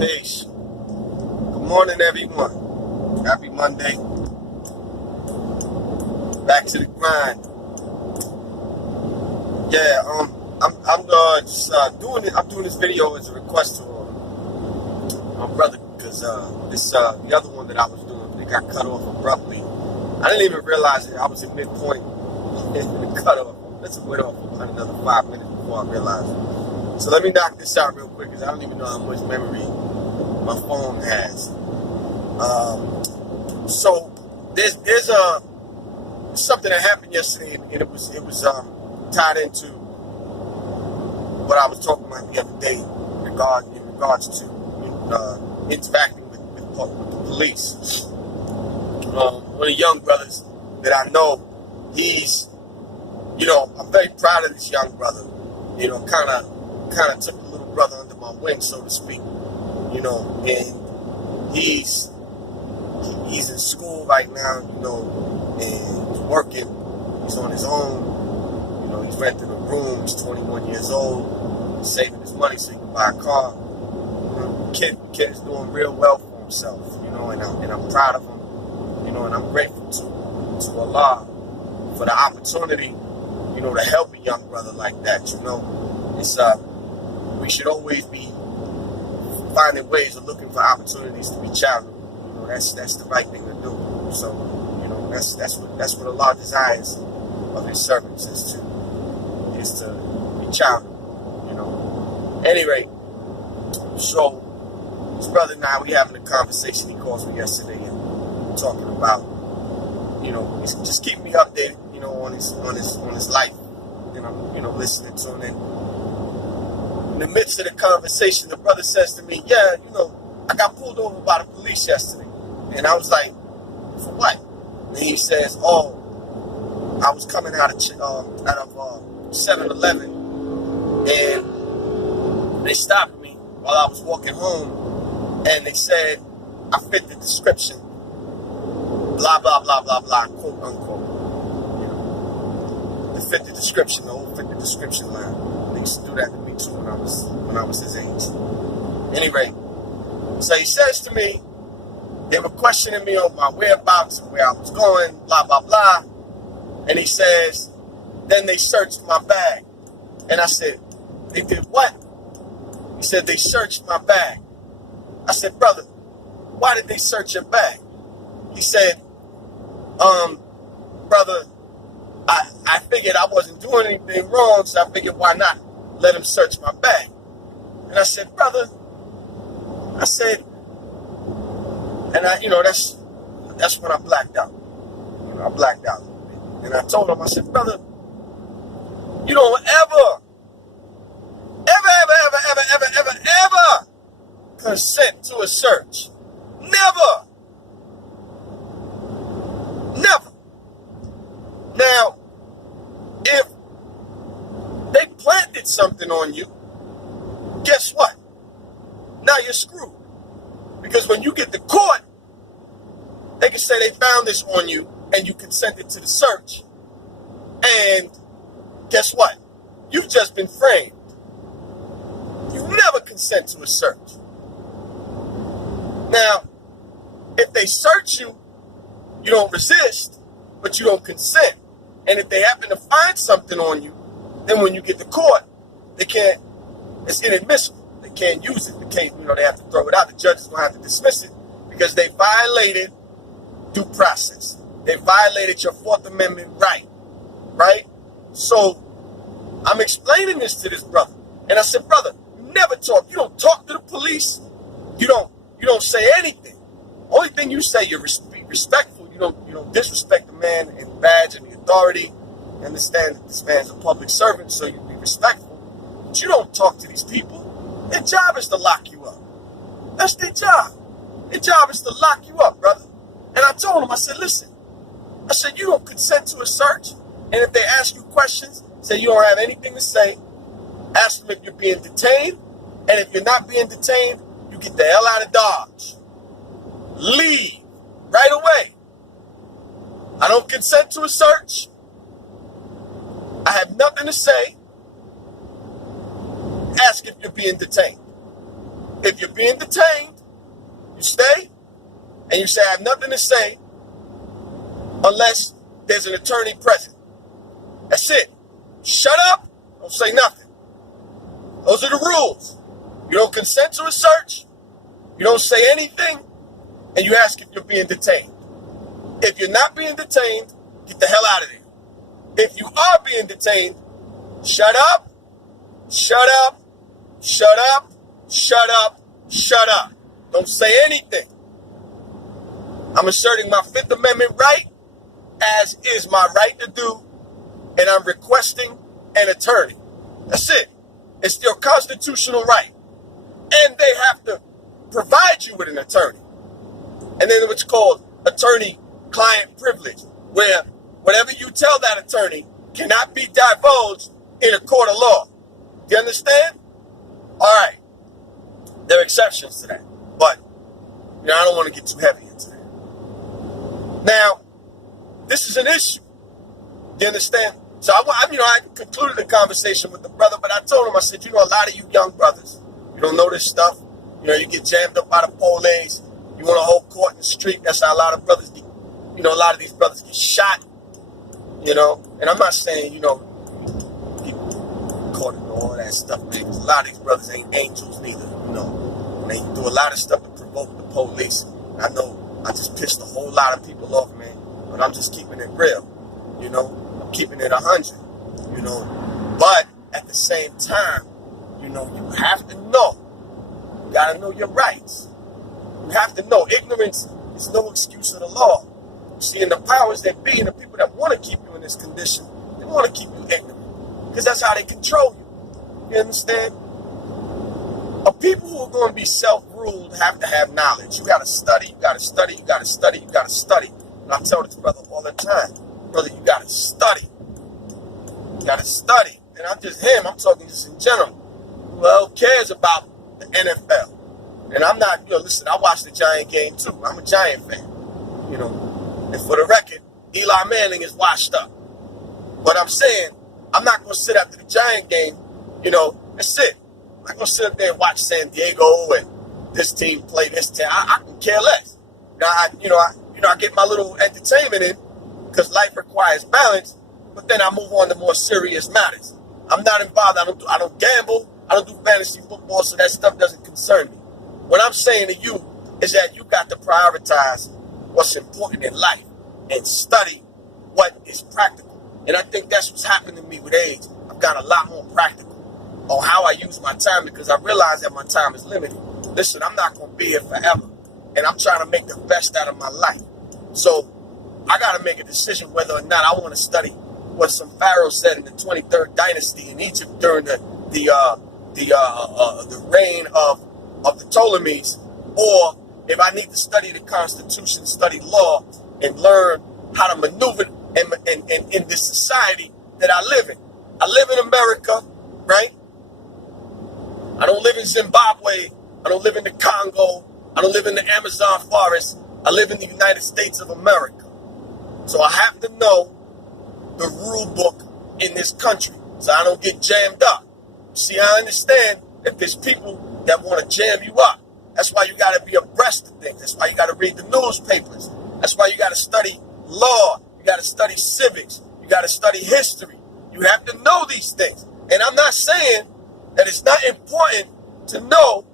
Peace. Good morning, everyone. Happy Monday. Back to the grind. Yeah, I'm doing it. I'm doing this video as a request to my brother because the other one that I was doing, it got cut off abruptly. I didn't even realize it. I was in midpoint and cut off. Let's wait off for another 5 minutes before I realized. So let me knock this out real quick because I don't even know how much memory my phone has. So there's something that happened yesterday, and it was tied into what I was talking about the other day in regards to interacting with the police. One of the young brothers that I know, I'm very proud of this young brother. Kind of took the little brother under my wing, so to speak. And he's in school right now, and he's working. He's on his own. He's renting a room. He's 21 years old. He's saving his money so he can buy a car. Kid is doing real well for himself, and I'm proud of him, and I'm grateful to Allah for the opportunity, to help a young brother like that. It's we should always be finding ways of looking for opportunities to be charitable. That's the right thing to do. So, that's what Allah desires of His servants is to be charitable. Anyway, so his brother and I, we having a conversation. He calls me yesterday and talking about, he's just keeping me updated, on his life. And I'm, listening to him. And in the midst of the conversation, the brother says to me, "Yeah, I got pulled over by the police yesterday." And I was like, "For what?" And he says, "Oh, I was coming out of 7-Eleven, and they stopped me while I was walking home, and they said I fit the description, blah blah blah blah blah, quote unquote. They fit the description, the whole fit the description line. They used to do that to me too when I was his age. Anyway, so he says to me, they were questioning me on my whereabouts and where I was going, blah, blah, blah. And he says, then they searched my bag. And I said, they did what? He said, they searched my bag. I said, brother, why did they search your bag? He said, brother, I figured I wasn't doing anything wrong, so I figured why not let him search my bag? And I said, brother, and that's when I blacked out. I blacked out a little bit. And I told him, I said, brother, you don't ever consent to a search. Never. Never. Now, if they planted something on you, guess what? Now you're screwed. Because when you get to court, they can say they found this on you and you consented to the search. And guess what? You've just been framed. You never consent to a search. Now, if they search you, you don't resist, but you don't consent. And if they happen to find something on you, then when you get to court, it's inadmissible. They can't use it. They have to throw it out. The judge is going to have to dismiss it because they violated due process. They violated your Fourth Amendment right? So I'm explaining this to this brother. And I said, brother, you never talk. You don't talk to the police. You don't say anything. Only thing you say, you're respectful. You don't disrespect the man and badge and the authority. You understand that this man's a public servant, so you be respectful. But you don't talk to these people. Their job is to lock you up. That's their job. Their job is to lock you up, brother. And I told him, I said, listen, you don't consent to a search. And if they ask you questions, say you don't have anything to say, ask them if you're being detained. And if you're not being detained, you get the hell out of Dodge. Leave right away. I don't consent to a search. I have nothing to say. Ask if you're being detained. If you're being detained, you stay and you say, I have nothing to say unless there's an attorney present. That's it. Shut up. Don't say nothing. Those are the rules. You don't consent to a search. You don't say anything. And you ask if you're being detained. If you're not being detained, get the hell out of there. If you are being detained, shut up, shut up, shut up, shut up, shut up. Don't say anything. I'm asserting my Fifth Amendment right, as is my right to do, and I'm requesting an attorney. That's it. It's your constitutional right. And they have to provide you with an attorney. And then what's called attorney-client privilege, where whatever you tell that attorney cannot be divulged in a court of law. Do you understand? All right. There are exceptions to that. But, I don't want to get too heavy into that. Now, this is an issue. Do you understand? So, I concluded the conversation with the brother, but I told him, I said, a lot of you young brothers, you don't know this stuff. You get jammed up by the police. You want to hold court in the street. That's how a lot of brothers get, a lot of these brothers get shot, And I'm not saying, get caught in all that stuff, man, because a lot of these brothers ain't angels neither, They do a lot of stuff to provoke the police. I know I just pissed a whole lot of people off, man, but I'm just keeping it real, I'm keeping it 100, But at the same time, you have to know. You got to know your rights. You have to know. Ignorance is no excuse of the law. See, and the powers that be and the people that want to keep you in this condition, they want to keep you ignorant. Because that's how they control you. You understand? People who are going to be self-ruled have to have knowledge. You got to study, you got to study, you got to study, you got to study. And I tell this brother all the time, brother, you got to study. You got to study. And I'm just him, I'm talking just in general. Well, who cares about the NFL? And I'm not, listen, I watch the Giant game too. I'm a Giant fan, And for the record, Eli Manning is washed up. But I'm saying, I'm not going to sit after the Giant game, that's it. I'm not going to sit up there and watch San Diego and this team play this team. I can care less. I get my little entertainment in because life requires balance, but then I move on to more serious matters. I'm not involved. I don't gamble. I don't do fantasy football, so that stuff doesn't concern me. What I'm saying to you is that you got to prioritize what's important in life and study what is practical. And I think that's what's happened to me with age. I've got a lot more practical on how I use my time because I realize that my time is limited. Listen, I'm not going to be here forever. And I'm trying to make the best out of my life. So I got to make a decision whether or not I want to study what some pharaoh said in the 23rd dynasty in Egypt during the reign of the Ptolemies, or if I need to study the Constitution, study law, and learn how to maneuver in this society that I live in. I live in America, right? I don't live in Zimbabwe. I don't live in the Congo. I don't live in the Amazon forest. I live in the United States of America. So I have to know the rule book in this country so I don't get jammed up. See, I understand that there's people that want to jam you up. That's why you got to be abreast of things. That's why you got to read the newspapers. That's why you got to study law. You got to study civics. You got to study history. You have to know these things. And I'm not saying that it's not important to know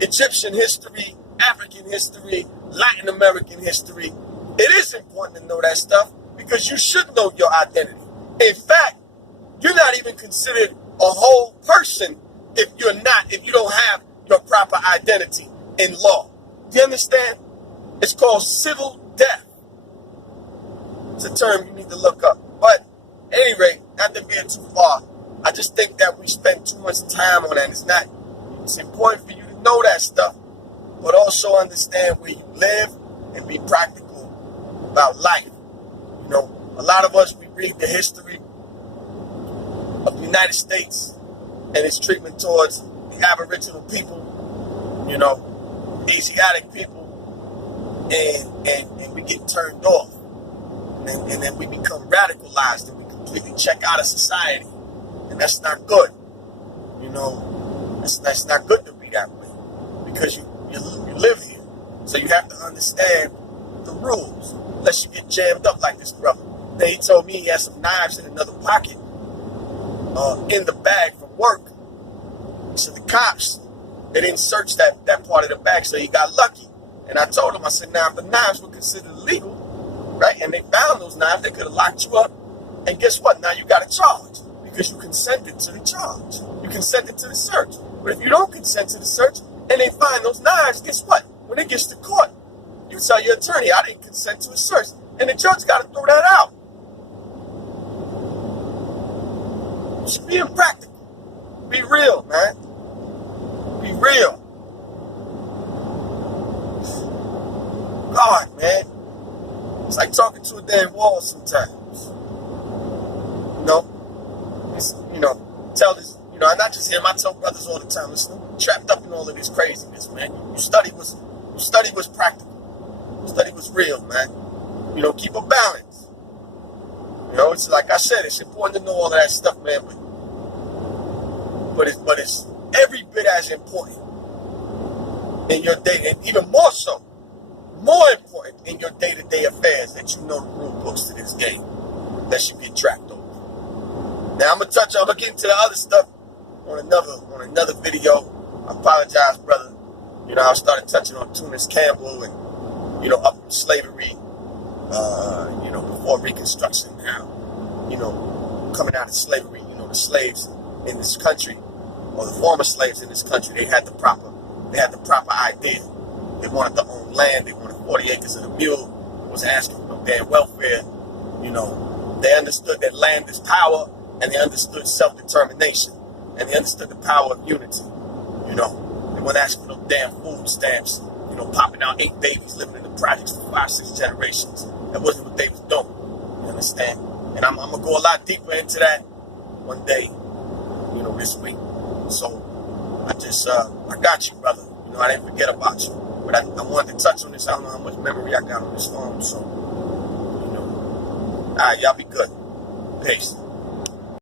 Egyptian history, African history, Latin American history. It is important to know that stuff because you should know your identity. In fact, you're not even considered a whole person if you don't have your proper identity in law. Do you understand? It's called civil death. It's a term you need to look up. But at any rate, not to veer too far, I just think that we spend too much time on that. It's important for you to know that stuff, but also understand where you live and be practical about life. A lot of us, we read the history of the United States and its treatment towards the Aboriginal people, Asiatic people, and we get turned off. And then we become radicalized and we completely check out of society. And that's not good. That's not good to be that way. because you live here. So you have to understand the rules, unless you get jammed up like this brother. Then he told me he had some knives in another pocket in the bag from work. So the cops, they didn't search that part of the bag, so he got lucky. And I told him, I said, now if the knives were considered illegal, right, and they found those knives, they could have locked you up. And guess what? Now you got a charge because you consented to the charge. You consented to the search. But if you don't consent to the search and they find those knives, guess what? When it gets to court, you tell your attorney, I didn't consent to a search. And the judge got to throw that out. You should be impractical. Be real, man. Be real. God, man. It's like talking to a damn wall sometimes. Tell this, and not just him, I tell brothers all the time, listen, trapped up in all of this craziness, man. You study was practical. Study was real, man. Keep a balance. It's like I said, it's important to know all of that stuff, man, but it's every bit as important in your day, and even more so, more important in your day-to-day affairs, that you know the rule books to this game, that you get tracked over. Now I'm gonna get into the other stuff on another video. I apologize, brother. I started touching on Tunis Campbell and up from slavery, before Reconstruction now, coming out of slavery, the slaves in this country, or the former slaves in this country, they had the proper idea. They wanted to own land. They wanted 40 acres of the mule. They wasn't asking for no damn welfare. They understood that land is power, and they understood self-determination, and they understood the power of unity. They weren't asking for no damn food stamps, popping out 8 babies, living in the projects for 5-6 generations. That wasn't what they was doing. You understand? And I'm going to go a lot deeper into that one day, this week. So I got you, brother. I didn't forget about you. But I wanted to touch on this. I don't know how much memory I got on this phone. So, all right, y'all be good. Peace.